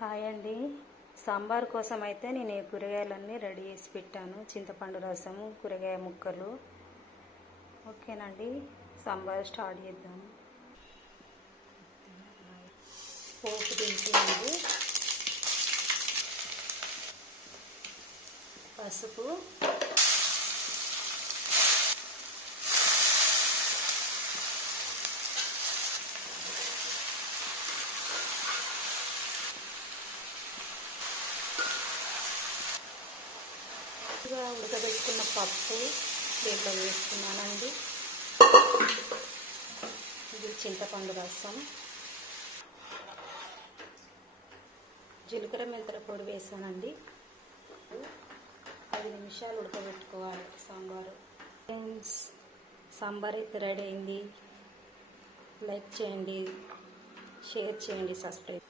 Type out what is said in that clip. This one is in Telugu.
హాయ్ అండి. సాంబార్ కోసం అయితే నేను ఈ కూరగాయలన్నీ రెడీ చేసి పెట్టాను. చింతపండు రసము, కూరగాయ ముక్కలు. ఓకేనండి, సాంబార్ స్టార్ట్ చేద్దాము. పోపు దించింది, పసుపు, ఉడకబెట్టుకున్న పప్పు దీంట్లో వేసుకున్నానండి. ఇది చింతపండు రసం, జీలకర్ర మెంతుల పొడి వేసానండి. 5 నిమిషాలు ఉడకబెట్టుకోవాలి సాంబారు. సాంబార్ అయితే రెడీ అయింది. లైక్ చేయండి, షేర్ చేయండి, సబ్స్క్రైబ్.